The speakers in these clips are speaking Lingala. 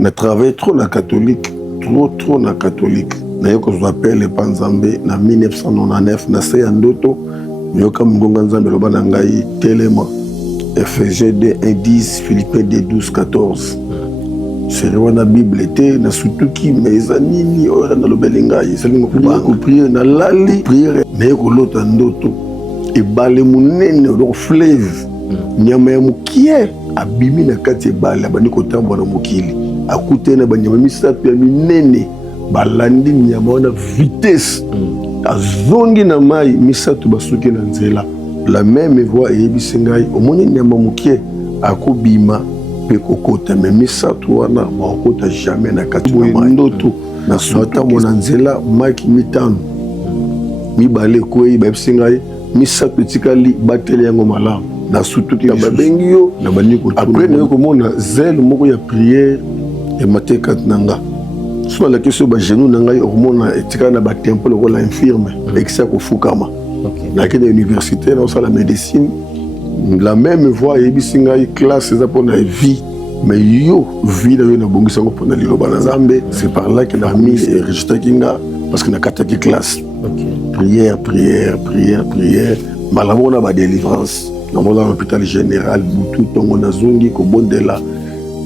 na travaille trop na catholique, trop na catholique. Na yoko j'appelle Panzambe na 1999 na se ya ndoto yoka mungonga nzambe loba na ngai telema Ephésiens 2:10 Philippiens 2:12-14. C'est la Bible était na sutuki mais anini ora na lobeli ngai selingo ko prier na lali prière na yoko lota ndoto e bale munene do fleuve nyama ya mukie abimi na kati e bale abandi kotambola na mokili akute na banyama misato ya minene balandi nyama wana vitesse azongi na mai misato basuki na nzela la même voix eyebisi ngai omoni nyama mukie akobima pe kokota me misato wana bakokota jamais na kati na ndoto na sota mona nzela maki mitano mibale kwei bayebisi ngai misato etikali batele yango malamu na sutuki na babengi yo na baniko après na komona zèle moko ya prière et mateka nanga soit la question ba genou nanga omona etikala na ba temple ko la infirme ekisa ko fukama na kene université na la médecine la même voix ebisi ngai classe za pona vie mais yo vie na yo na bongisa ko pona liloba na Nzambe c'est par là que la mise et résultat kinga parce que na kataki classe prière malamona ba délivrance dans l'hôpital général Boutou tongo na zongi ko bondela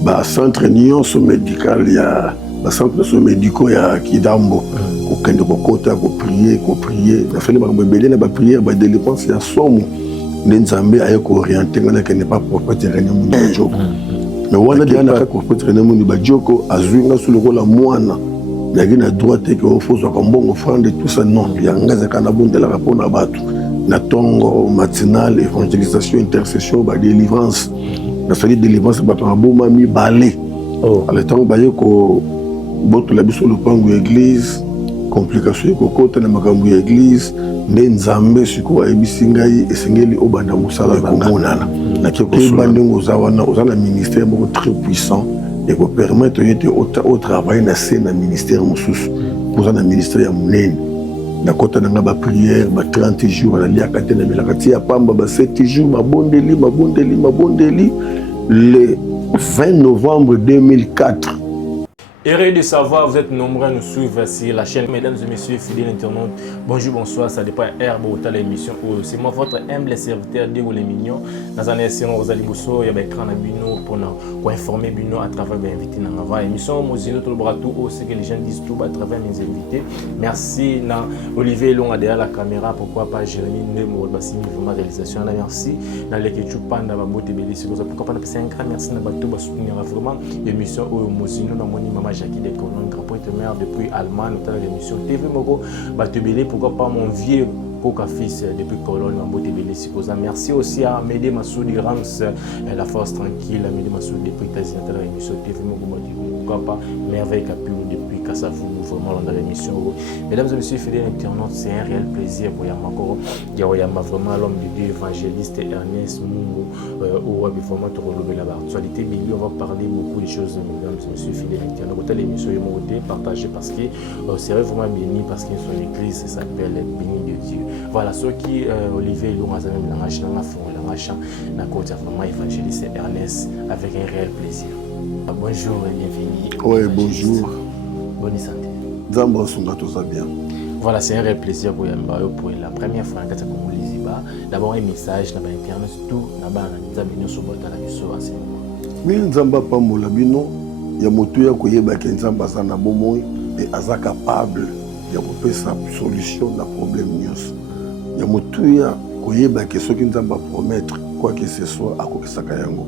ba centre nyonso médical ya ba centre médicaux ya Kidambo ko kende ko kota ko prier na fele ba mbele na ba prière ba délivrance ya somo Nzambe aye ko orienter ngana que n'est pas propriétaire na mu joko mais wana dia na ko propriétaire na mu ba joko azwinga sur le rôle la moana na gina droite que au faux ko mbongo frande tout ça non ya ngaza kana bondela rapport na batu na tongo matinal évangélisation intercession ba délivrance na sali délivrance ba to aboma mi balé ale tongo ba yeko boto la biso le pangu église complication ko kota na makambu ya église nde Nzambe siko ayebisi ngai esengeli obanda mosala na komonana na kiko bandengo zawana ozana ministère moko très puissant et ko permettre yete au travail na na ministère mosusu ozana ministère ya munene na kota na ba prière ba 30 jours na liaka te na milakati ya pamba ba 7 jours mabondeli le 20 novembre 2004. Heureux de savoir, vous êtes nombreux à nous suivre sur la chaîne. Mesdames et messieurs, fidèles internautes, bonjour, bonsoir, ça dépend herbe ou l'émission. C'est moi, votre humble serviteur, Diego les Mignons. Dans un instant, vous allez vous il y a un écran pour informer Bino à travers mes invités dans l'émission. Moi, je suis aussi que les gens disent tout à travers mes invités. Merci à Olivier Longa derrière la caméra, pourquoi pas Jérémy Nemo, Bassimi, vraiment réalisation. Merci à l'équipe Panda, Babote Bélis, pourquoi pas un grand merci à Bato, soutenir vraiment l'émission au Mosino, dans mon maman Jackie des colonnes, grand point de mer depuis Allemagne, dans l'émission TV Mogo, Batebele, pourquoi pas mon vieux Coca fils depuis Cologne, Mambo Tebele Sikoza. Merci aussi à Médé Massoudi Rams, la force tranquille, Médé Massoudi depuis États-Unis, dans l'émission TV Mogo, pourquoi pas Merveille Capulou depuis Kassavou, vraiment dans l'émission. Mesdames et messieurs, fidèles internautes, c'est un réel plaisir pour Yamakoro, Yaoyama, vraiment l'homme de Dieu, évangéliste Ernest Mungu, où vraiment te relever la actualité. Mais on va parler beaucoup de choses, mesdames et messieurs, fidèles internautes. Votre émission est partagée parce que c'est vraiment béni, parce que son église s'appelle Béni de Dieu. Voilà, ceux qui, Olivier Longa, la côte vraiment évangéliste Ernest, avec un réel plaisir. Bonjour et bienvenue. Oui, bonjour. Bonne santé. Zamba Sunga, tout ça bien. Voilà, c'est un réel plaisir pour la première fois que tu as d'abord un message dans l'internet, tout là-bas, nous avons sur la mission à ce moment. Oui, Nzamba Pambola Bino, il y a motuya koyeba ke Nzamba sana bomoy et aza capable de trouver sa solution na problème nyos. Il y a motuya koyeba ke soki Nzamba promettre quoi que ce soit akokisaka yango.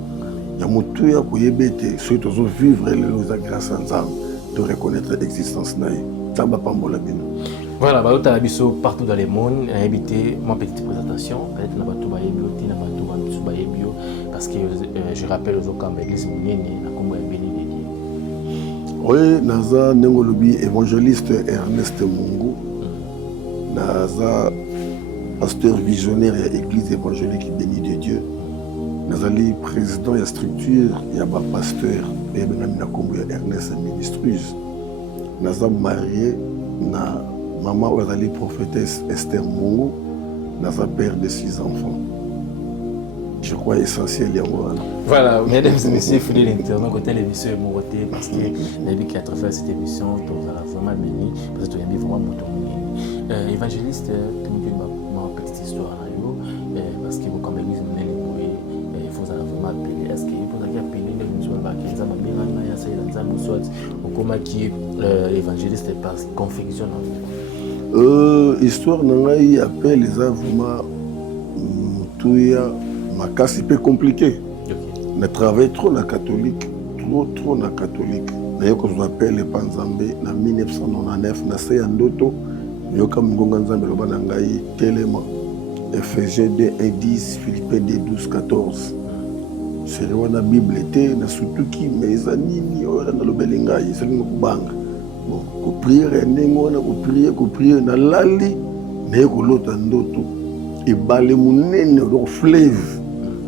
Il y a motuya koyeba te soki tozo vivre les grâce à Nzamba de reconnaître l'existence naïe. Nzamba Pambola Bino. Voilà, partout dans le monde, invité ma petite présentation, peut-être na parce que je rappelle aux autres l'église Mounene, la Combo est bénie de Dieu. Oui, naza nengolobi évangéliste Ernest Mungu, naza pasteur visionnaire de l'église évangélique bénie de Dieu, nazali président de la structure, il y a pasteur, et na Combo Ernest Ministries, naza marié na maman Ouazali prophétesse Esther Mungu, naza père de 6 enfants. je crois essentiel ya mwana. Voilà, mesdames et messieurs, fidèles internautes, côté l'émission est morotée parce que les qui a travers cette émission, on a vraiment béni parce que tu as mis vraiment mon évangéliste, tu me dis ma petite histoire là, parce que vous comme l'église vous n'allez il faut vraiment appeler. Est-ce qu'il faut appeler les gens qui ont bien là, il y a ça dans soit ou comment qui l'évangéliste par confection. Histoire nangai appelle les vraiment tout ya makasi peu compliqué. On travaille trop na catholique, trop na catholique. D'ailleurs qu'on appelle les Panzambé en 1999 na se ndoto yoka mgonga nzambe loba na ngai telema Ephésiens 2:10, Philippiens 2:12-14. C'est la Bible était na surtout qui mais anini na lobeli ngai c'est le kubanga. Bon, ko prier nengo na ko prier na lali na ko lota ndoto e bale munene do fleuve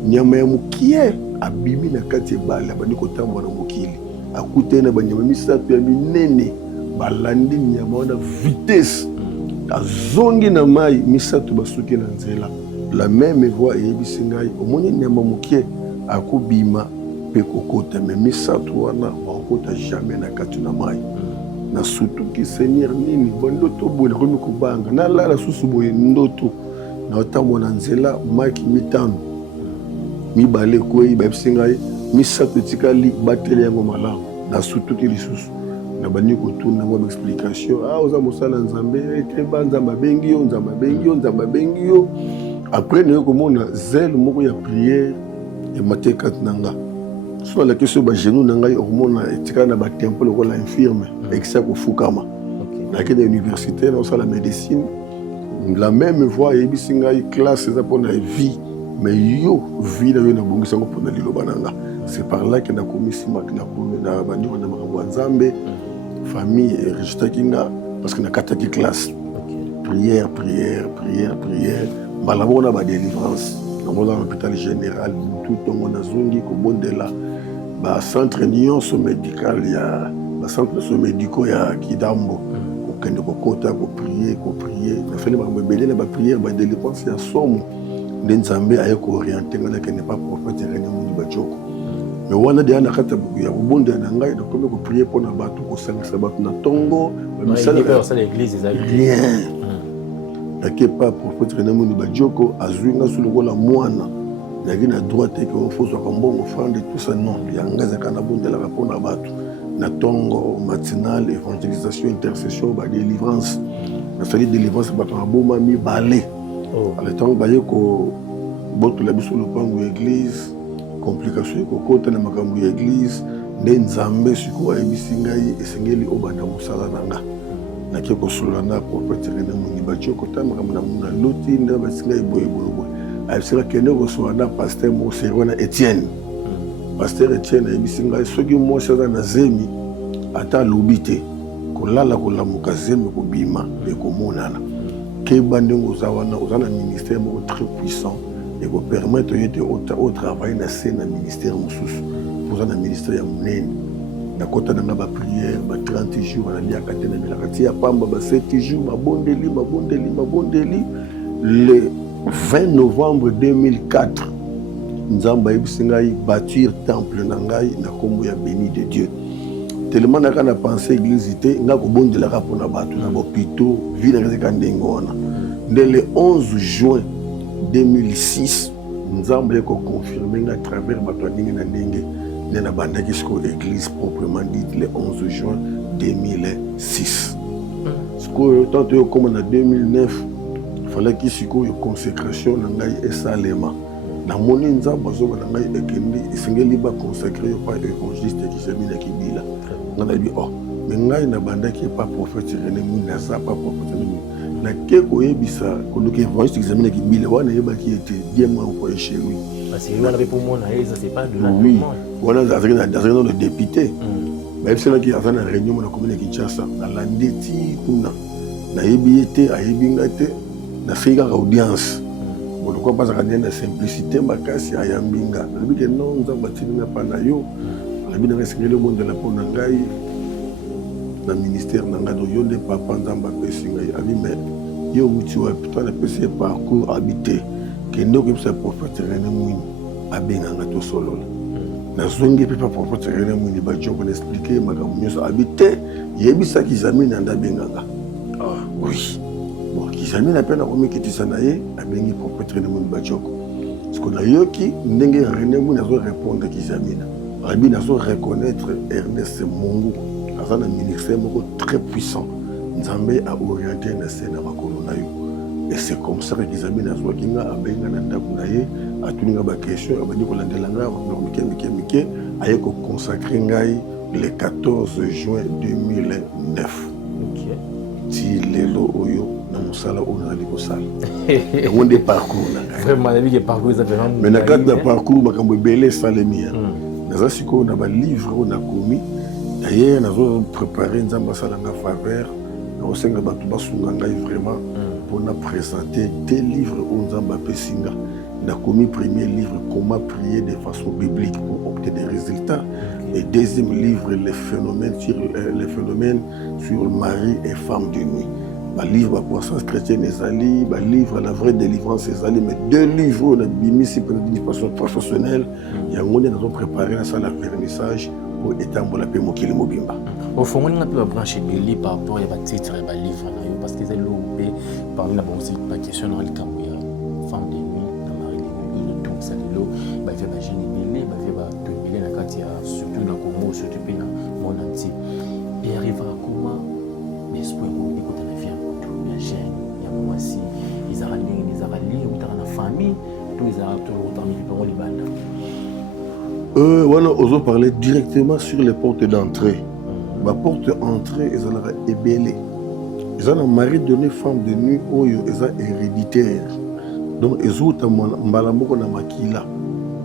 nyama ya mukie abimi na kati bale bani ko tambo na mukili akute na banyama misato ya minene balandi nyama na vitesse azongi na mai misato basuki na nzela la même voix eyebisi ngai omoni nyama mukie akubima pe kokota me misato wana bakota jamais na kati na mai na surtout ki seigneur nini bondoto boye komi kubanga na lala susu boye ndoto na otambo na nzela maki mitano mibale kwei bayebisi ngai misato etikali batele yango malamu na surtout ki lisusu na bandi kotuna mwa explication oza mosala nzambe ekeba nzambe abengi yo nzambe abengi yo nzambe abengi yo après naye komona zele moko ya priere emate kati na nga so la question ba genou na ngai okomona etikala na batempo lokola infirme ekisa kofukama nakende université na osala médecine la même voix eyebisi ngai classe eza mpona vie mais yo vie na yo nabongisi yango mpona liloba na nga c'est par là ke nakomisi na bandiko na makambo ya nzambe famille erejetaki nga parce que nakataki classe prière mbala moko na badélivrance namona na hôpital général tout ntongo nazongi kobondela bacentre nyonso médical ya bacentre médicaux ya Kidambo kokende kokota koprier nafeli makambo ebele na baprière badélivrance ya somo nde nzambe aye kooriente nga nakende pa prophète René Mundi Badioko mais wana deya na kati ya buku ya kobondela na ngai nakomi koprier mpona bato kosangisa bato na ntongo rien nake pa prophète René Mundi Badioko azwi nga so lokola mwana naki na droite eke ofozwaka mbongo fande tout ça non yanga ezaka nabondelaka mpona bato na ntongo matinal évangélisation intercession badélivrance nasali délivrance bato maboma mibale ala ntango baye kobotola biso lopango ya église complication ekokota na makambo ya église nde nzambe sikoyo ayebisi ngai esengeli obanda mosala na nga nake kosolola na prophète René Mundi Badioko ta makambo na loti nde bayebisi ngai boyeboyeboye ayebisika kende kosolola na paster moko seri wana Etienne paster Etienne ayebisi ngai soki mwasi aza na zemi ata alobi te kolala kolamuka zemi kobima ekomonana keba ndenge oza wana oza na ministère moko très puissant ekopermettre yo ete otravaille na se na ministère mosusu oza na ministère ya monene nakota nanga baprière 30 jours naliaka te namelaka ti ya pamba 7 jours mabondeli le 20 novembre 2004 nzambe ayebisi ngai bâtir temple na ngai na kombo ya béni de Dieu tellement naka na pensé église te nga kobondelaka mpona bato na bopito ville ezeka ndenge wana nde le 11 juin 2006 nzambe ye koconfirme nga à travers bato ya ndenge na ndenge nde nabandaki sikoyo église proprement dite le 11 juin 2006 sikoyo tanto yo koma na 2009 falaki sikoyo consécration na ngai esalema namoni nzambe azoba na ngai ekende esengeli baconsacre yo pa évangéliste ekisami na kibila nga nayebi me ngai nabandaki pa prophète René Mundi naza pa prophète René Mundi nake koyebisa koluka évangéliste ekisami na kibila wana yebaki ete Dieu m'a envoyé chez lui parce que wana pe pour moi ça c'est pas de la oui wana azaki na le député bayebisanaki aza na réunion na commune ya Kinshasa nalandi ti kuna nayebi ye te ayebi ngai te nafei kaka audience bolokwa bazaka nde na simplicité makasi ayambi nga nalobi ke non nzambe atindi nga mpa na yo alobi na ngai esengeli obondela mpo na ngai na ministère na ngai yo nde papa nzambe apesi ngai abi me yo wuti wapi to napesi ye parcours abi te kende okebisa prophète René Mundi abenganga to solola nazongi pe pa prophète René Mwini Badioko na expliquer makambo nyonso habité yebisa Kizamina anda benganga oui bon Kizamina pe na komikitisa na ye abengi prophète René Mwini Badioko parce que na yoki ndenge René Mwini azo répondre Kizamina abi nazo reconnaître Ernest Mungu azana ministère moko très puissant Nzambe a orienté na sena makolo na yo. Et c'est comme ça que Kizamina Zwakinga a benga na ndako na ye atuninga ba question abandi ko landelanga mike aye ko consacrer ngai le 14 juin 2009. OK. Ti lelo oyo na musala ona ali ko sala. Et on des parcours na ngai. Vraiment la vie que parcours ça vraiment. Mais na cadre de parcours makambo belé salemi. Naza siko na ba livre on a commis. D'ailleurs nazo préparer nzamba sala na faveur. On sait que vraiment pour nous présenter des livres où nous avons Pessinga. On a commis premier livre comment prier de façon biblique pour obtenir des résultats. Et deuxième livre les phénomènes sur mari et femme de nuit. Le livre la croissance chrétienne est allé, le livre la vraie délivrance est allé, mais deux livres on a mis ici pour une façon professionnelle. Et on a préparé la salle de vernissage pour étendre la paix Mokili Mobimba. Au fond, on a pu brancher des par rapport à des titres et des livres parce que c'est l'OP parmi la bonne la question dans le camp femme de nuit, dans mari de nuit, tout ça de l'eau, il fait des jeunes belé, il fait des la Katia, surtout dans le Congo, surtout dans le monde entier. Et arrivera comment l'espoir est écouter la vie, tout les jeunes, il y a moi si ils arrivent, ou dans la famille, tous ils arrivent autant de gens au Liban. Voilà, on parler directement sur les portes d'entrée. Ma porte d'entrée, ils ont ébélé. Ils ont un mari donné femme de nuit, ils sont héréditaires. Donc, ils ont un malamoko na makila.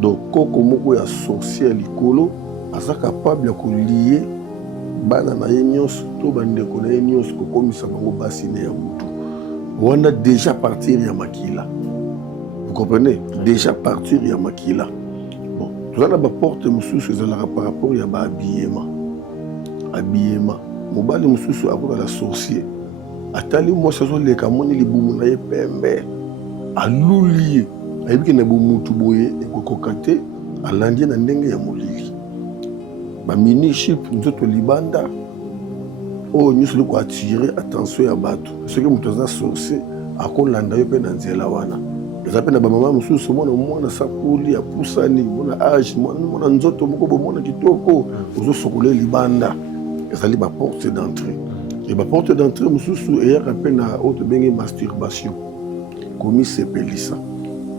Donc, koko moko ya sorcier likolo, ils sont capables de lier bana na yenyos, to bandeko na yenyos, kokomisa bango basine ya mutu. On a déjà partir ya makila. Vous comprenez? Déjà partir ya makila. Bon, tout ça, la porte mususu, ils ont par rapport à l'habillement. Habillement. Mobali mususu akoka la sorcier. Atali moi sazo le kamoni libumu na ye pembe. Alulie. Ayebiki na bumutu boye ekokokate alandi na ndenge ya molili. Ba miniship nzoto libanda. Oh nyusu liko attirer attention ya bato. Ce que mutu za sorcier akolanda yo pe na nzela wana. Ezapena ba mama mususu mwana sakuli ya pusani mwana age mwana nzoto moko mwana kitoko ozo sokola libanda. C'est la porte d'entrée. Et la porte d'entrée, il y a une autre masturbation. Commis c'est Pélissa.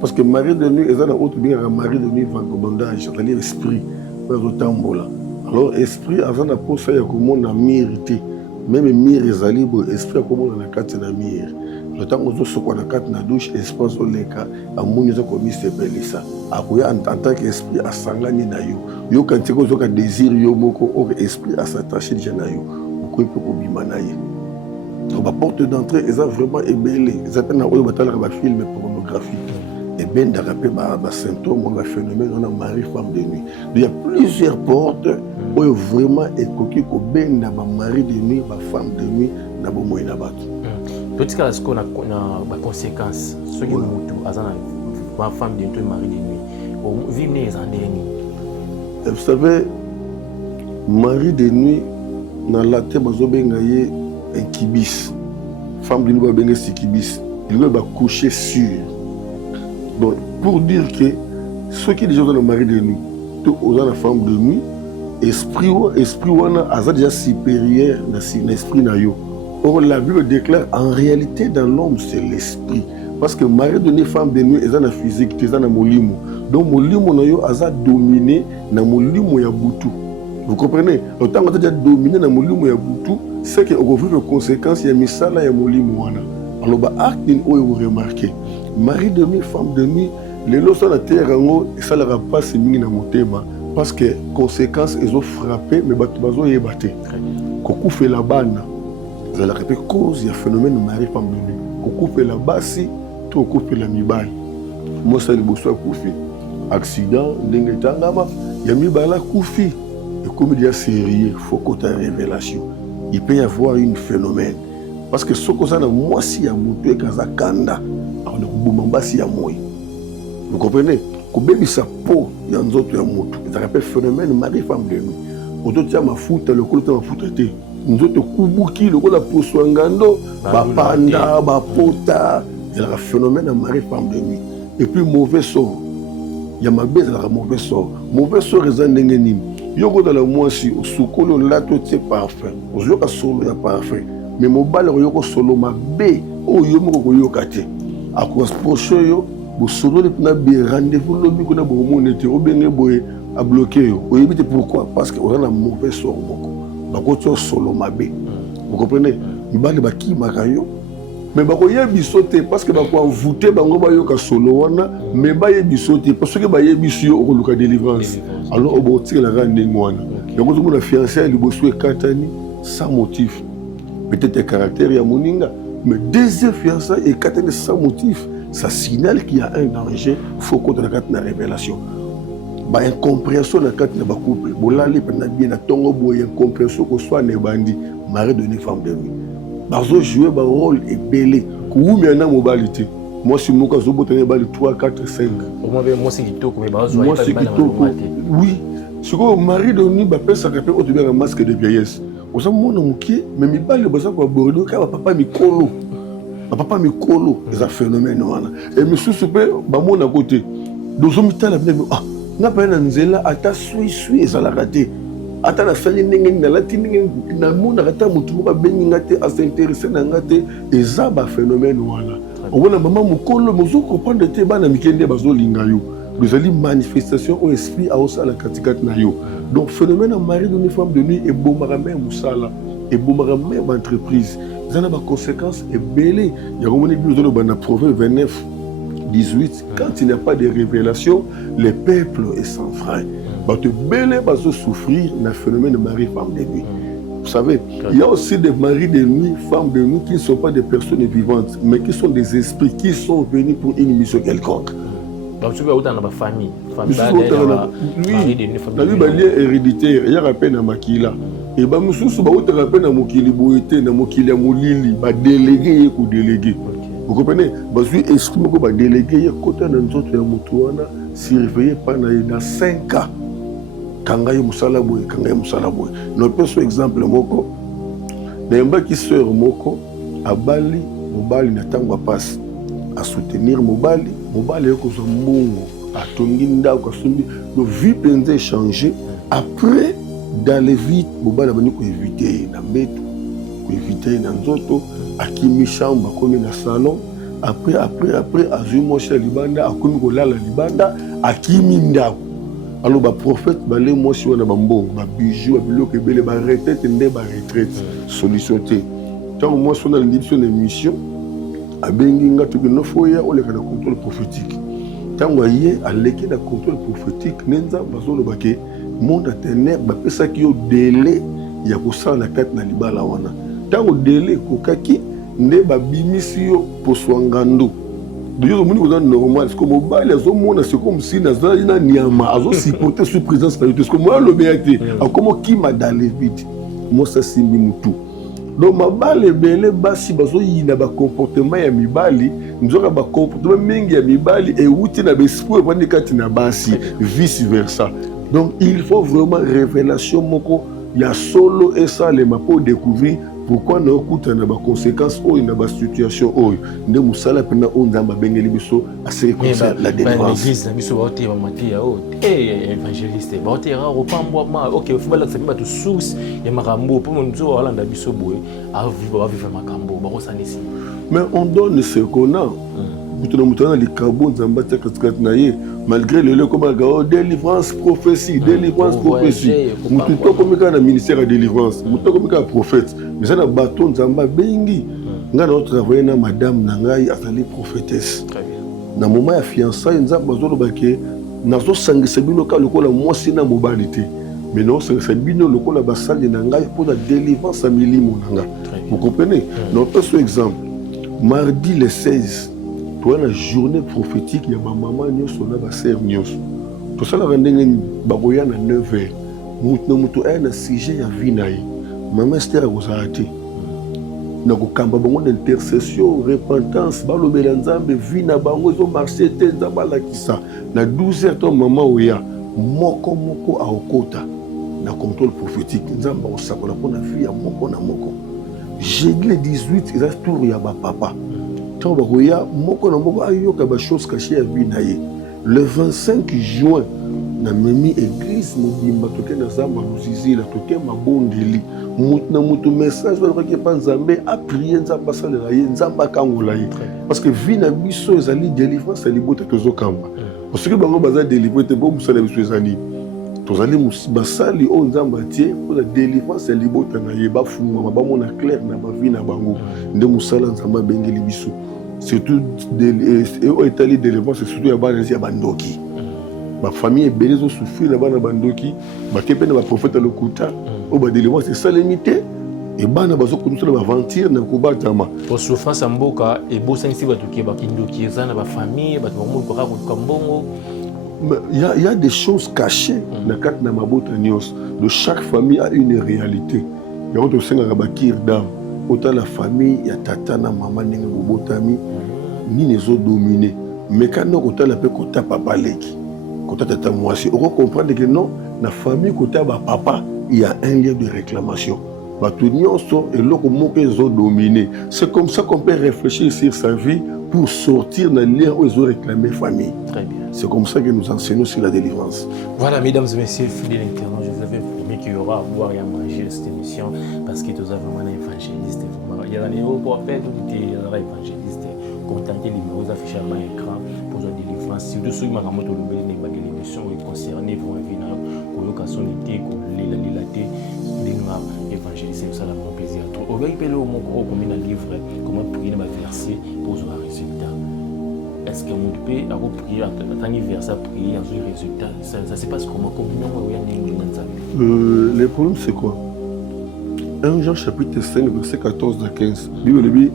Parce que mari de nuit, il y a un autre mari de nuit vagabondage, c'est-à-dire esprit. Alors, esprit, avant de poser, il y a comme un mérité. Même mire, il y a esprit, comme on a quatre na mire. Le temps où on se voit dans la douche, esprit, on les cas, à mon niveau, commis c'est Pélissa. En tant qu'esprit, à s'engager na yo. Yo quand tu as un désir, yo moko or esprit à s'attacher déjà na yo. Beaucoup peut bima na ye. Donc la porte d'entrée est vraiment ébélée. Ils appellent na oyo batala ba film pornographique. Et ben d'arrêter ba symptômes, ba phénomène on a mari femme de nuit. Donc il y a plusieurs portes où vraiment est coquille ko ben na ba mari de nuit, ba femme de nuit na bo moyen na bato. Petit cas qu'on a ba conséquences. Ce qui nous tout azana ba femme de nuit, mari de nuit. Vous savez, mari de nuit, dans la tête, il un kibis. Femme de nuit, il y a un kibis. Il va coucher sur. Donc, pour dire que ceux qui déjà ont le mari de nuit, tous ont la femme de nuit, esprit est déjà supérieur dans l'esprit. Or, la Bible déclare en réalité dans l'homme, c'est l'esprit. Parce que mari de nuit, femme de nuit, ils ont la physique, ils ont la molimo. Donc, molimo a dominé na molimo ya butu. Vous comprenez? Autant que tu as dominé na molimo ya butu, c'est qu'on vit les conséquences, il y a misala ya molimo wana. Alors, acte vous remarquez. Mari de nuit, femme de nuit, les lois sont la terre en ça leur a pas c'est mis na motema parce que conséquences ils ont frappé mais bato y batté. Koku fait la banne. Ça leur répète cause il y a phénomène mari femme de nuit. Koku fait la basi, tout koku fait la mibali. Moi ça le bosso koufi. Accident ndenge tangama, il y a mibala koufi. Et comme il y a sérieux, faut qu'on ait une révélation. Il peut y avoir un phénomène. Parce que ce que ça a moi si à moutou et kazakanda, on a boumamba si à moi. Vous comprenez? kobebisa po ya nzoto ya moto ezalaka mpe phénomène mari femme de nuit ozotia mafuta lokolo ta mafuta te nzoto kubuki lokola poso ya ngando bapanda bapota ezalaka phénomène ya mari femme de nuit et puis mauvais sort ya mabe ezalaka mauvais sort eza ndenge nini yo kozala mwasi osukoli olati otie parfum ozoyoka solo ya parfum mais mobali akoyoka solo mabe oyo yo moko koyoka te akoasproche yo bosololi mpona bie rendez-vous lobi kuna bokomona ete obenge boye abloke yo oyebi te pourquoi parce que oza na mauvais sort moko bakoti yo solo mabe vous comprenez mibali bakimaka yo mais bakoyebi biso te parce que bakoavoute bango bayoka solo wana mais bayebi biso te parce que bayebi biso yo okoluka délivrance alors obotikelaka ndenge wana yango ozomona fiancé ya liboso ekatani sans motif peut-être caractère ya moninga mais deuxième fiançailles ekatani sans motif ça signale qu'il y a un danger faut qu'on ait la révélation ba incompréhension na kati na ba couple bolali pendant bien na tongo boye incompréhension ko soit ne bandi mari de une femme de nuit bazo jouer ba rôle et belé kuumi na mobalité moi si moka zo botene bali 3 4 5 moi c'est kitoko mais bazo ay pas oui ce que mari de nuit ba pesa ka pe o tubera masque de vieillesse oza mona mukie mais mibali baza ko bordo ka papa mikolo papa mikolo eza phénomène wana et misusu pe ba mona côté dozo mitala bien ah na pa na nzela ata sui ezalaka te ata na sali ndenge na lati ndenge na mona ata mutu moko bengi ngate a s'intéresser na ngate eza ba phénomène wana ona mama mukolo mozo comprendre te bana mikende bazo linga yo bezali manifestation au esprit a osala katikati na yo donc phénomène en mari d'une femme de nuit et bomaka même musala et bomaka même entreprise ça a des conséquences et belé il y a comme on dit dans Proverbe 29 18 quand il n'y a pas de révélation les peuples est sans frein bah te belé va se souffrir d'un phénomène de mari femme de nuit. Vous savez, il y a aussi des maris de nuit, femmes de nuit qui ne sont pas des personnes vivantes, mais qui sont des esprits qui sont venus pour une mission quelconque. Donc tu vas dans la famille, famille héréditaire, il y a rappel dans Makila. Et bah monsieur ba autre rappel dans Mokili Boité, dans Mokili Molili, ba délégué ou délégué. Vous comprenez? Bah suis esprit ko ba délégué côté dans notre ya mutuana surveillé pendant 5 ans. Kangaye musala boy. Nous prenons exemple moko. Nemba ki sœur moko abali mobali na tango passe à soutenir mobali yoko zo mbongo atongi ndako asumbi le vie penze changer après d'aller vite mobali abani ko éviter na mbeto ko éviter na nzoto akimi chambre comme na salon après azui mocha libanda akomi ko lala libanda akimi ndako. Alors ba prophète balé moi si on a bambongo ba bijoux biloko ebele ba retraite nde ba retraite solution te tant moi si on a l'édition de mission abengi ngatu que no foya o le kana contrôle prophétique tant waye aleki na contrôle prophétique nenza bazolo bake monde ténèbre ba pesa ki yo délai ya kosala na kati na libala wana tant délai kokaki nde ba bimisi yo poswangando. D'ailleurs, on est normal. C'est comme mobile, c'est comme si nous avons niama, azo supporter sous présence de parce que moi le BAT, comment qui m'a dans les vides. Moi ça c'est mutu. Donc ma balle belé basi bazo yina ba comportement ya mibali, nzoka ba comportement mengi ya mibali et wuti na bespo vandi kati na basi, vice versa. Donc il faut vraiment révélation moko ya solo et ça les ma pour découvrir pourquoi nous écoutons les conséquences ou une situation où nous musala pena onzamba bengeli biso assez comme ça la délivrance. L'église biso ba oté ba matia o évangéliste ba oté ra opambo ma OK faut bala sabima to source ya makambo pour monzo alanda biso boye a vivre makambo ba kosanisi. Mais on donne ce qu'on a. Mutuna les carbone zamba takatkat naye malgré le comme délivrance prophétie mututo comme ka na ministère de délivrance mututo comme ka prophète mais ça na bâton zamba bengi nga na travailler na madame na ngai azali prophétesse na moment ya fiançailles nzamba bazolo bake nazo sangisa bino ka lokola mwasi na mobalité mais non c'est bino lokola basali na ngai pour la délivrance à milimo na nga. Vous comprenez? Non pas ce exemple mardi le 16 la journée prophétique, il y a ma maman qui a sœur nyos. Tout ça, la ndenge baboya na 9h. Mutu un sujet ya vie na ye. Maman Esther a gozarate. na kokamba bango d'intercession repentance balobela nzambe vi na bango ezomarche te nzambe alakisa na 12h to mama oya moko aokota na contrôle prophétique nzambe akosakola mpona vi ya moko na moko. Jeudi le 18 eza tour ya bapapa ntango bakoya moko na moko ayoka bachose caché ya vi na ye. Le 25 juin na memi église mobimba toke na zamba luzizila toke mabondeli mutu na mutu message balobaki pa nzambe aprie nzambe asalela ye nzambe akangola ye parce que vi na biso ezali délivrance ya libota tozokamba soki bango baza délivre te mpo mosala biso ezali tozali basali oyo nzambe atie mpona délivrance ya libota na ye bafungama bamona clair na bavi na bango nde mosala nzambe abengeli biso surtout oyo etali délivrance surtout ya bana ya bandoki bafamille ebele ezosouffrir na bana bandoki bake mpe na baprofete lokuta oyo badélivrance esalemi te ebana bazokondusala baventure na kobatama po souffrance ya mboka ebosangisi bato ke bakindoki eza na bafamille bato bakomolukaka koluka mbongo. Il y a des choses cachées dans la mabota nyos. De chaque famille a une réalité. Il y a aussi un bakir d'âme. Autant la famille, il y a tata na maman n'engue bobotami ni les autres dominés. Mais quand on a la paix kota papa leki, kota tata moisi, on comprend que non, la famille kota ba papa, il y a un lien de réclamation. Et c'est comme ça qu'on peut réfléchir sur sa vie pour sortir dans le lien où ils ont réclamé famille. Très bien. C'est comme ça que nous enseignons sur la délivrance. Voilà, mesdames et messieurs, fidèles internautes, je vous avais promis qu'il y aura à boire et à manger cette émission parce que nous avons vraiment un évangéliste. Il y a des gens pour faire tout évangéliste. Contactez les numéros affichés à l'écran pour la délivrance. Si vous souhaitez l'émission concernée, vous venez pour l'occasion d'été, pour l'élaté, évangéliser, ça a mon plaisir. Au lieu de mon gros comme un livre, comment prier dans ma verset pour avoir un résultat. Est-ce que mon peut avoir prié à un verset prier avoir un résultat? Ça se passe comment? Le problème c'est quoi? 1 Jean chapitre 5 verset 14 à 15. Bible dit,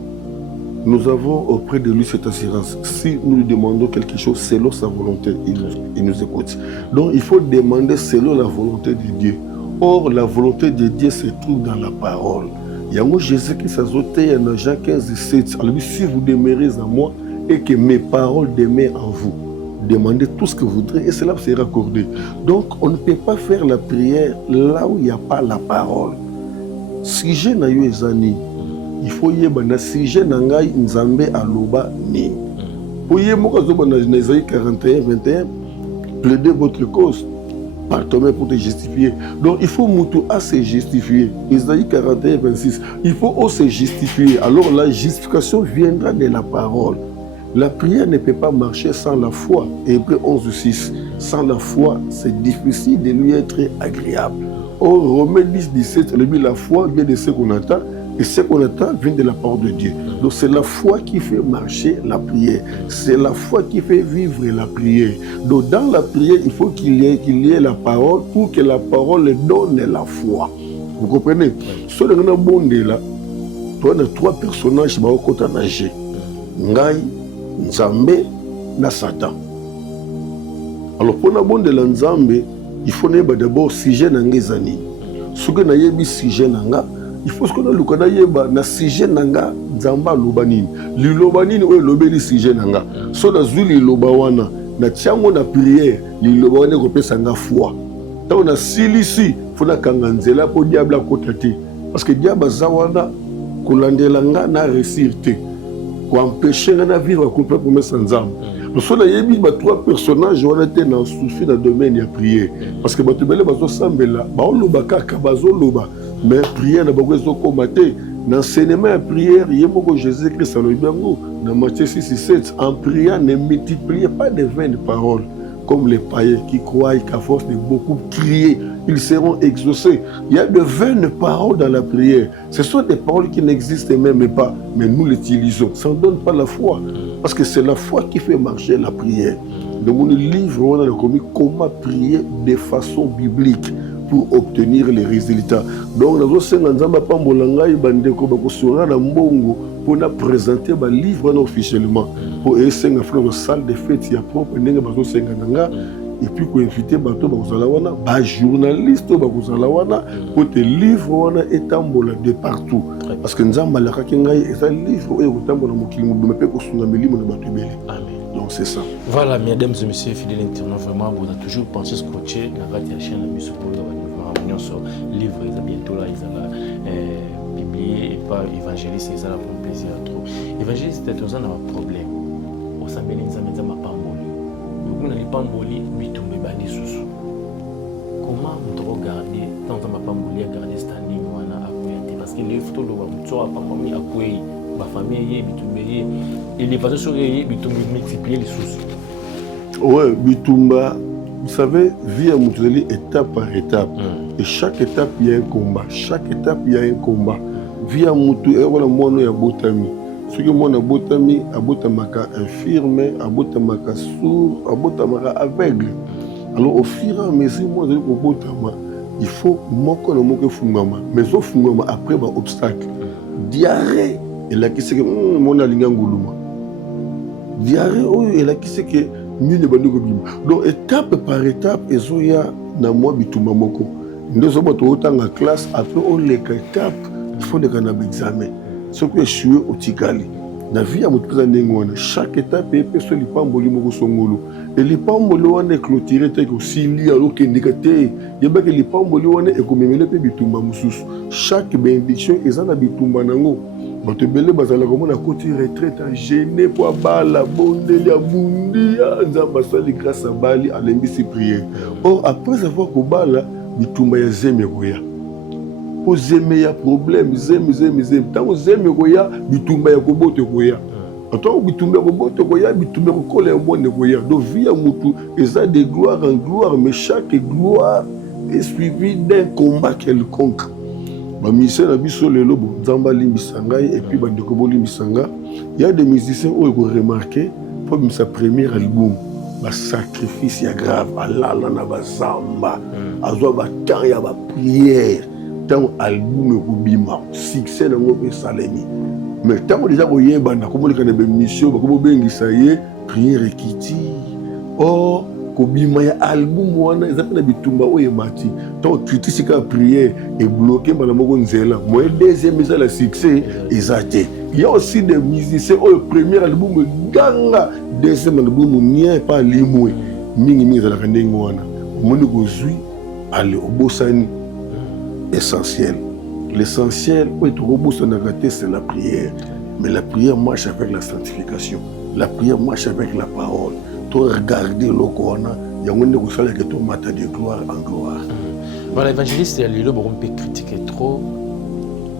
nous avons auprès de lui cette assurance. Si nous lui demandons quelque chose selon sa volonté, il nous écoute. Donc il faut demander selon la volonté de Dieu. Or, la volonté de Dieu se trouve dans la parole. Il y a moi Jésus-Christ a zoté en Jean 15 et 7. Alors, si vous demeurez en moi et que mes paroles demeurent en vous, demandez tout ce que vous voudrez et cela sera accordé. Donc, on ne peut pas faire la prière là où il n'y a pas la parole. Si j'ai na yo ezani, il faut yebana si j'ai na ngai nzambe aloba ni. Pour yemo zo bana Isaïe 41 21, plaidez votre cause. Par toi-même pour te justifier. Donc il faut Moutou à se justifier. Isaïe 41, 26. Il faut aussi se justifier. Alors la justification viendra de la parole. La prière ne peut pas marcher sans la foi. Hébreux 11, 6. Sans la foi, c'est difficile de lui être agréable. Or, Romains 10, 17, la foi vient de ce qu'on attend. Et ce qu'on attend vient de la parole de Dieu. Donc c'est la foi qui fait marcher la prière. C'est la foi qui fait vivre la prière. Donc dans la prière, il faut qu'il y ait la parole pour que la parole donne la foi. Vous comprenez? Si on a un bon là, on a 3 personnages qui sont nagé. Ngai, Nzambe, na Satan. Alors pour un bon de la Nzambe, il faut d'abord sujet nangezani. Ce que nayebi sujet nanga, il faut ce qu'on a le yeba na sujet nanga nzamba lobanini lilobanini oyo lobeli sujet nanga so na zuli lobawana na tiango na prière lilobawana ko pesa nga foi tant na silisi fona kanga nzela po diable akotati parce que diable zawana kolandela nga na réussir te ko empêcher nga na vivre contre promesse nzamba. So na yebi ba 3 personnages wana te na souci na domaine ya prière parce que bato bele bazo sambela ba oloba kaka bazo loba. Mais prière n'a pas besoin de combattre. L'enseignement à prière, il y a beaucoup de Jésus-Christ dans Matthieu 6 et 7. En priant, ne multipliez pas de vaines paroles comme les païens qui croient qu'à force de beaucoup crier, ils seront exaucés. Il y a de vaines paroles dans la prière. Ce sont des paroles qui n'existent même pas, mais nous les utilisons. Ça ne donne pas la foi, parce que c'est la foi qui fait marcher la prière. Dans mon livre, on a commis comment prier de façon biblique pour obtenir les résultats. Donc, nous avons présenter le livre officiellement. Pour essayer de faire une salle de fête, il y a propre et puis pour inviter les journalistes pour te livre de partout. parce que nzamba la kakingai et ça livre et autant na mokili mobimba pe ko sunga milimo na bato ebele. Amen. Donc c'est ça. Voilà, mesdames et messieurs, fidèles internautes, vraiment, vous avez toujours pensé scotcher dans la chaîne de Miss pour le livre, ils ont bientôt là, ils ont publié et pas évangéliste, ils ont un plaisir à trop. Évangéliste, c'est un problème. Au sein de l'Église, ils ont un pamboli. Nous avons un pamboli, mais tout le monde est sous. Comment on doit garder, tant qu'on n'a pas pamboli, à garder standing, parce que les photos de la famille, la famille, et les façons sur les multiplier les sources. Ouais, Bitumba, vous savez, vie à Moutoueli étape par étape. Et chaque étape, il y a un combat. Chaque étape, il y a un combat. Vie à Moutoueli, il y a Botami. Ce que moi, je Botami, Abotamaka infirme, Abotamaka sourd, Abotamaka aveugle. Alors, au fur et à mesure, moi, je dis que Botama, il faut que fungama. Mais au fungama, après, il y a un obstacle. Diarrhée. Et là, qui c'est que mon alinganguluma. Diarrhée, et là, qui c'est que donc, étape par étape, il y a un bitumba moko. Nous sommes en classe, après, on les étapes, il faut des examens. Ce que je suis au Tikali. La vie a chaque étape est sur les pamboli moko songolo. Et les pamboli on est clôturé aussi lié alors que négatif. Il y a que les pamboli on est comme les bitumba musus. Chaque bénédiction est dans bitumba nango. Bato belé bazala comme na côté retraite gêné pour bala bondeli ya bundi nzamba sali grâce à bali à l'embisi prière. Or après avoir ko bala bitumba ya zeme koya. Po zeme ya problème zeme tango zeme koya bitumba ya kobote koya. Attends bitumba ya kobote koya bitumba ko kola bonne koya. Donc vie ya mutu eza de gloire en gloire mais chaque gloire est suivie d'un combat quelconque. Bamisé na biso lelo bo nzamba limbisanga et puis bandeko bo limbisanga. Il y a des musiciens où ils ont remarqué pour sa premier album ba sacrifice ya grave alala na bazamba azwa ba temps ya ba prière tant album ko bima succès na ngo pe salemi mais tant déjà ko yeba na ko molika na be mission ba ko bengisa ye prière ekiti oh kobima ya album wana ezapena bitumba oyo mati donc critique ka prière et bloqué par la moko nzela moi deuxième mise la succès ezate il y a aussi des musiciens au premier album ganga deuxième album nia pas limwe mingi za la kandengo wana moni ko zui aller au bosani essentiel l'essentiel pour être robuste na raté c'est la prière mais la prière marche avec la sanctification la prière marche avec la parole. Regarder le corona, il y a un monde qui tomate de gloire en gloire. Voilà, l'évangéliste, il peut critiquer trop.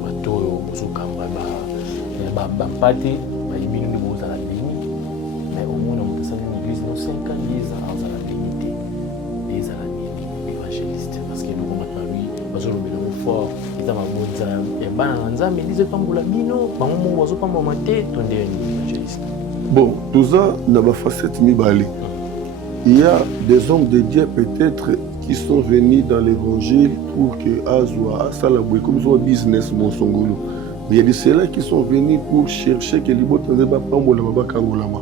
Bato, Bosokamba, Bampate, Baïmini, nous avons mais au moins, on peut l'église, nous 5 ans, 10 ans, on a la dignité. Les évangélistes, parce que nous, maintenant, lui, parce que nous fort, il est en mais disait pas mon bino, pas mon oiseau, pas mon maté, ton dernier évangéliste. Bon, tout ça n'a pas facette mibali. Il y a des hommes de Dieu peut-être qui sont venus dans l'évangile pour que Azwa, Salaboué, comme ça, business, mon songolo. Mais il y a de ceux-là qui sont venus pour chercher que les bottes ne soient pas en Kangolama.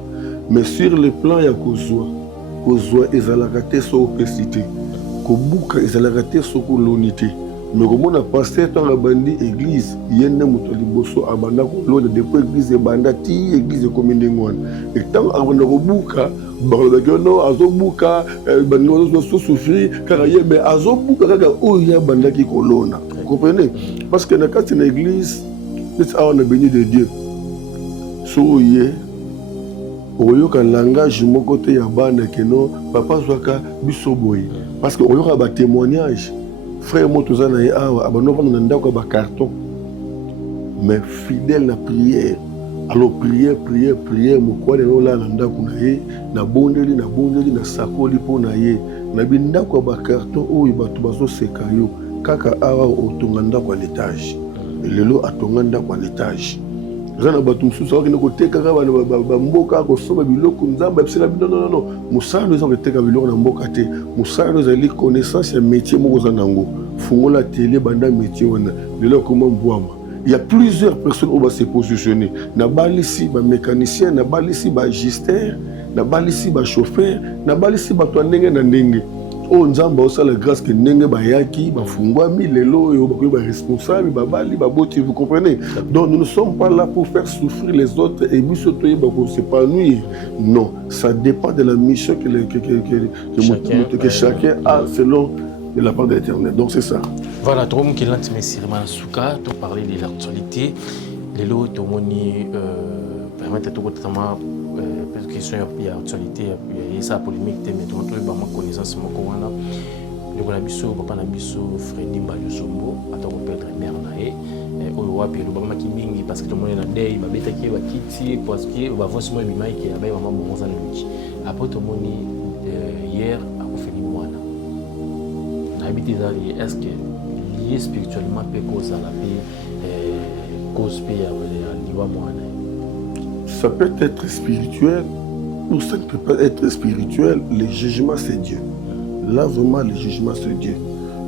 Mais sur le plan, il y a Kozwa, ils ont la raté sur l'opacité. Kobuka, ils ont la raté sur l'unité. Mais comme on a passé dans la bandi église, il y a un moto liboso abanda ko depuis église banda ti église comme ndengwana. Et tant abanda ko buka, balobakono azobuka bando so souffrir car yebe azobuka kaka oya banda ki kolona. Vous comprenez? Parce que dans une église, c'est on a béni de Dieu. So yé oyoka langage mon côté ya banda que non papa zwaka biso boy parce que oyoka ba témoignage. Frère Motozana et Awa, abandonné dans carton, mais fidèle à la prière. Alors prière, mon quoi de là nanda kunaye, na bondeli, na sakoli po naye, na binda kwa ba carton ou ibatu bazo sekayo, kaka Awa otonganda kwa l'étage, lelo atonganda kwa l'étage. Zana batu mususu wakine koteka kaba na mboka ko soba biloko nzamba bisela non musalo zo koteka biloko na mboka te musalo za li connaissance ya métier moko za nango fungola télé banda métier wana lelo comment mbwama il y a plusieurs personnes où va se positionner na balisi ba mécanicien na balisi ba gestionnaire na balisi ba chauffeur na balisi ba to ndenge na ndenge oh nzamba osala grâce que ndenge bayaki bafungwami lelo oyo bakoki baresponsable babali baboti, vous comprenez? Donc nous ne sommes pas là pour faire souffrir les autres et biso toyeba s'épanouir. Non, ça dépend de la mission que chacun a selon de la part de l'Éternel. Donc c'est ça. Voilà, trop qui lance mes sirman souka, tu parlais de l'actualité. Les lots, tu moni permettre tout notamment parce que question il y a actualité, il y a ça polémique, mais tu montres ma connaissance mon coana. Le gars biso, papa na biso, Freddy Mbayo Sombo, attends on perdre mère nae. Oyo wapi le bama kimingi parce que tout le monde est na day, ba betaki ba kiti parce que ba voice moi mi mic ya ba maman bonza luki. Après tout moni hier a fini mwana. Est-ce que lié spirituellement peut cause à la paix, cause paix à ça peut être spirituel ou ça ne peut pas être spirituel. Le jugement c'est Dieu. Là vraiment le jugement c'est Dieu.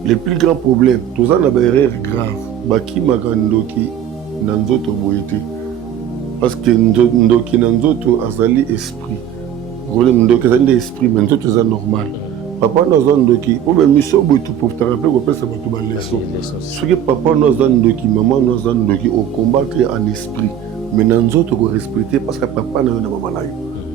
Le plus grand problème, tout ça n'a pas erreur grave. Baki makandoki nanzoto boyete. Parce que ndoki nanzoto azali esprit. Gole ndoki azali esprit mais nzoto c'est normal. Papa nous a ndoki, ou même miso boitou pour te rappeler qu'on peut se battre dans leçon. Ce que papa nous a ndoki, maman nous a ndoki au combattre en esprit. Mais nous autres respecter parce que papa n'a eu na maman na yo.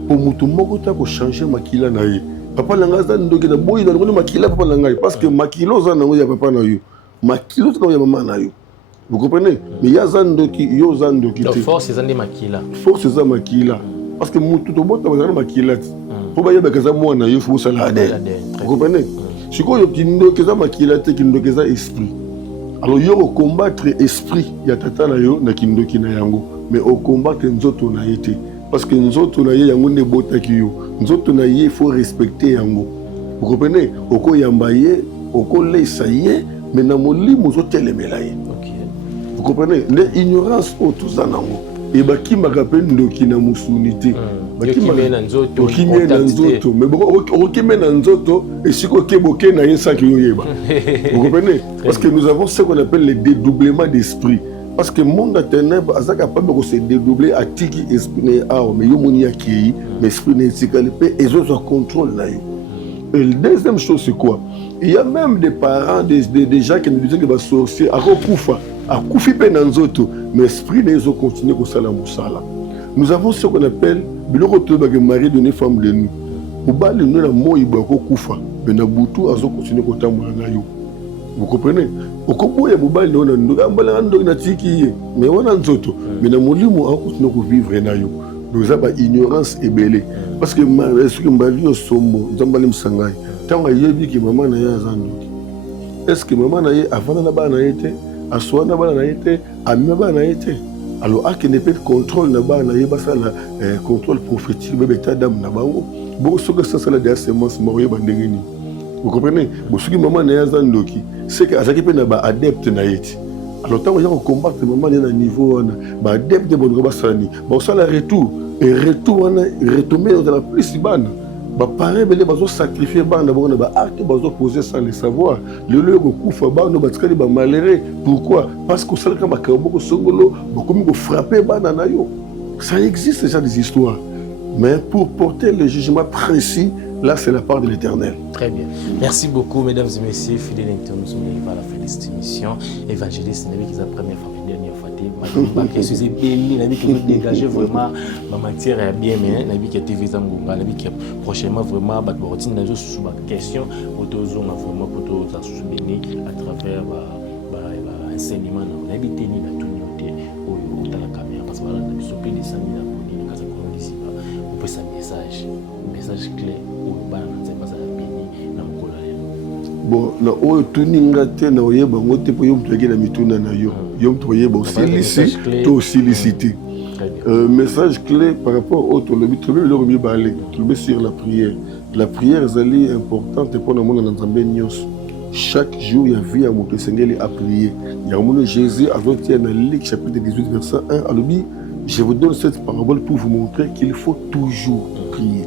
Pour mutu moko ta ko changer makila na ye. Papa langa za ndoki na boyi na ngoni makila papa langa parce que makilo za nango ya papa na yo. Makilo za ya maman na yo. Vous comprenez? Mais ya za ndoki yo za ndoki. La force c'est makila. Force c'est makila. Parce que mutu to bota ba makila. Pour ba yeba kaza mwana yo faut sala ade. Vous comprenez? Si ko yo kindo kaza makila te kindo kaza esprit. Alors yo combattre esprit ya tata na yo na kindo kina yango. Mais au combat que nous autres on a été parce que nous autres on a eu yango ne botaki yo nous autres on a eu il faut respecter yango vous comprenez oko yambaye oko lesaye mais na molimo zo telemela ye vous comprenez l'ignorance au tout ça nango et baki makape ndoki na musunité baki mena nzoto okimena nzoto mais okimena nzoto et siko keboke na yesa ki yo yeba vous comprenez parce que nous avons ce qu'on appelle le dédoublement d'esprit. Parce que le monde de ténèbres est capable de se dédoubler à tiki esprit mais il y a qui mais esprit n'est pas et ils ont contrôle là. Et la deuxième chose c'est quoi? Il y a même des parents des gens qui nous disent que les sorciers à Koufa à Koufi Penanzoto mais esprit n'est ont continué au Salamoussala. Nous avons ce qu'on appelle le retour de mari de une femme de nous. Au bas de nous la mort il bako Koufa mais na butu azo continuer au Tambourana yo. Vous comprenez? Au Congo, il y a beaucoup de gens mais on a nzoto. Mais dans mon livre, on continue à vivre na yo. Nous avons ignorance et belé. Parce que est-ce que Mbali au sombo, Zambalim Sangai, tant que yebi que maman na ya zandoki. Est-ce que maman na ye avant na ba na été, aswa na ba na été, ami ba na été. Alors à qui ne peut contrôle na ba na ye ba ça la contrôle prophétique bébé ta dame na bango. Bon ce que ça c'est la dernière semence moye bandengeni. Vous comprenez? Bon ce que maman na ya zandoki. C'est que Azaki peut n'avoir adepte naïti. Alors tant qu'on combattre maman à niveau on adepte de bon robasani. Bon ça le retour et retour on retomber dans la plus bonne. Bah pareil mais les basos sacrifier bande bon bah acte basos poser sans le savoir. Le lieu que kufa bande no batikali ba malheureux. Pourquoi? Parce que ça le kama beaucoup songolo beaucoup me frapper bande na yo. Ça existe déjà des histoires. Mais pour porter le jugement précis, là, c'est la part de l'Éternel. Très bien. Merci beaucoup, mesdames et messieurs. Fidèles internautes, nous arrivons à la fin de cette émission. Évangéliste, qui est la première fois, la dernière fois. Je suis béni, qui veut dégager vraiment ma matière est bien, mais qui a TV Zamgunga, qui prochainement vraiment, routine sous ma question, autour vraiment pour béni à travers l'enseignement. On a habité ni la tournée au la caméra parce que là, on a plus de 100 000 abonnés, on peut sa message clé. Bon, na oyo tuninga te na oyeba ngote po yom toyeki na mituna na yo. Yom toyeba osilisi to osilicité. Message clé par rapport au tolobi le mieux balé. Tolobi sur la prière. La prière est importante pour le monde dans Nzambe nyos. Chaque jour il y a vie à moto sengeli à prier. Il y a mon Jésus a voté dans Luc chapitre 18 verset 1 alobi je vous donne cette parabole pour vous montrer qu'il faut toujours prier.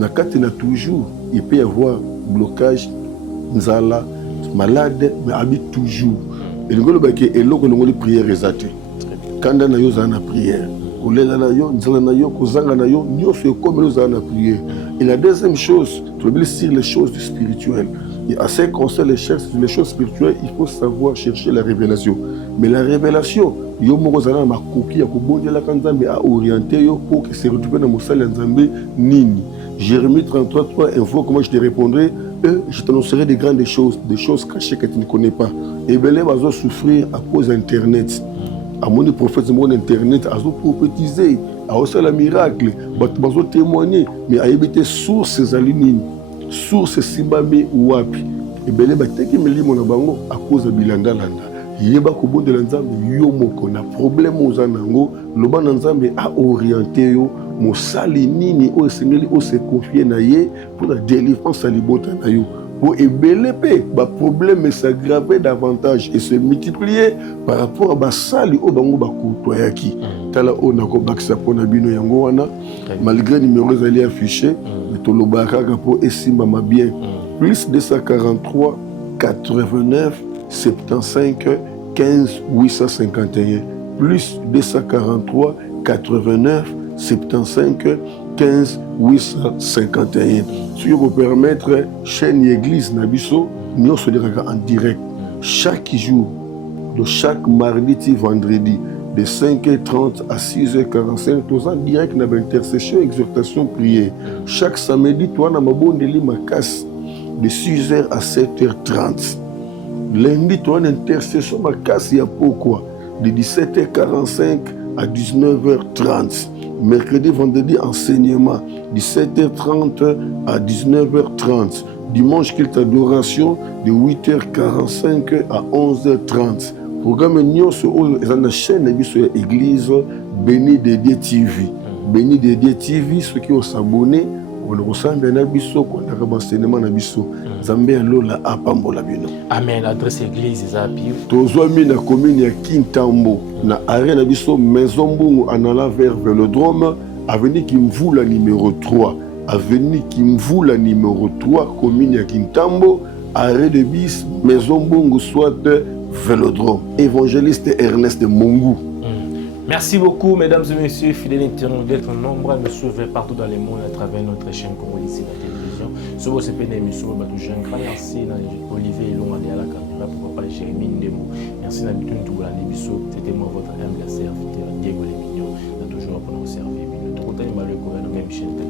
Na kati na toujours il peut y avoir blocage nzala malade mais habite toujours et le gars qui est là que nous prière exaucée quand na yo za na prière olela na yo nzala na yo kozanga na yo nyo fait comme nous za na prière. Et la deuxième chose tu veux dire les choses spirituelles Et à ce qui concerne les choses spirituelles, il faut savoir chercher la révélation. Mais la révélation, yo moko zana makoki ya kobondela kanzambe a orienté yo pour que se retrouve dans mosala nzambe nini. Jérémie 33:3, invoque, moi je te répondrai, je t'annoncerai des grandes choses, des choses cachées que tu ne connais pas. Et bien, ils vont souffrir à cause d'Internet. À mon prophète, mon Internet, ils ont prophétisé, ils ont fait le miracle, ils ont témoigné, mais ils ont été sources alignées, sources simbamé ou api. Et bien, ils ont été mon abango à cause de Bilanda Landa. Yeba kobonde la nzambe yo moko na problème ozanango loba na nzambe a orienté yo mosali nini o sengeli o se confier na ye pour la délivrance à libota na yo pour ebelepe ba problème s'aggraver davantage et se multiplier par rapport à basali o bango ba kotoyaki tala o na ko bakisa pona bino yango wana malgré numéros ali affiché mais to lobaka pour esimba ma bien plus 243 89 75 15 851 plus 243 89 75 15 851. Si vous permettre chaîne église Nabiso, nous sommes en direct chaque jour, de chaque mardi et vendredi, de 5h30 à 6h45, nous en direct dans l'intercession, exhortation, prière. Chaque samedi, nous avons ma casse de 6h à 7h30. Lundi, tu as une intercession, ma casse, il y a pourquoi de 17h45 à 19h30. Mercredi, vendredi, enseignement, 17h30 à 19h30. Dimanche, culte adoration, de 8h45 à 11h30. Programme Nyon sur la chaîne de l'église Béni Dédié TV. Béni Dédié TV, ceux qui ont s'abonné, on ressemble à Nabiso, on a enseignement Nabiso. Zambé Lola Apambola Bino. Amen. Adresse église Zapi. Tozoami na commune ya Kintambo, na arène Nabiso, Maison Mbungu, en allant vers Vélodrome, avenue Kimvula numéro 3. Avenue Kimvula numéro 3, commune ya Kintambo, arrêt de bis, Maison Mbungu, soit Vélodrome. Évangéliste Ernest Mungu. Merci beaucoup, mesdames et messieurs, fidèles internautes, d'être nombreux à me suivre partout dans le monde à travers notre chaîne congolaise de la télévision. Ce que c'est une émission, un grand merci à Olivier Ilonga à la caméra pour papa Jérémy Ndemo. Merci à Bitoun Touboula Nebiso. C'était moi, votre humble serviteur Diego Lemignon. On a toujours pour nous servir. Nous avons même chaîne.